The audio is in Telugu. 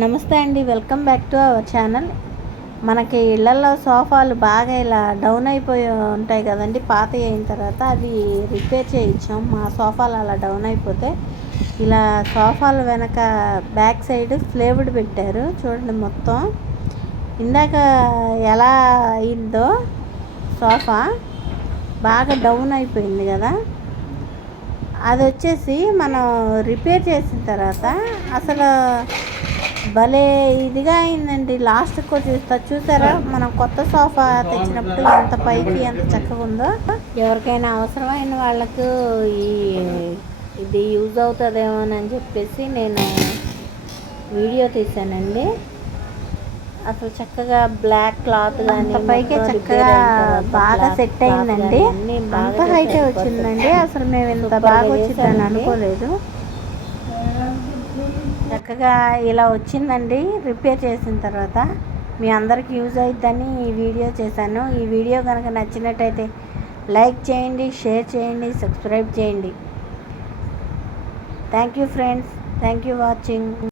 నమస్తే అండి, welcome back to our channel. మనకి ఇళ్లలో సోఫాలు బాగా ఇలా డౌన్ అయిపోయి ఉంటాయి కదండి, పాత అయిన తర్వాత అవి రిపేర్ చేయించాం. మా సోఫాలు అలా డౌన్ అయిపోతే ఇలా సోఫాల వెనక బ్యాక్ సైడ్ ఫ్లేవుడ్ పెట్టారు చూడండి. మొత్తం ఇందాక ఎలా అయిందో సోఫా బాగా డౌన్ అయిపోయింది కదా, అది వచ్చేసి మనం రిపేర్ చేసిన తర్వాత అసలు భలే ఇదిగా అయిందండి. లాస్ట్కి కూడా చూసారా, మనం కొత్త సోఫా తెచ్చినప్పుడు ఎంత పైకి ఎంత చక్కగా ఉందో. ఎవరికైనా అవసరమైన వాళ్ళకు ఇది యూజ్ అవుతుందేమోనని చెప్పేసి నేను వీడియో తీసానండి. అసలు చక్కగా బ్లాక్ క్లాత్ కానీ పైకి చక్కగా బాగా సెట్ అయిందండి. అంత హైటే వచ్చిందండి. అసలు మేము ఇంత బాగా వచ్చిందని అనుకోలేదు. చక్కగా ఇలా వచ్చిందండి. రిపేర్ చేసిన తర్వాత మీ అందరికి యూజ్ అవుతుందని ఈ వీడియో చేశాను. ఈ వీడియో కనుక నచ్చినట్టయితే లైక్ చేయండి, షేర్ చేయండి, సబ్స్క్రైబ్ చేయండి. Thank you friends, thank you watching.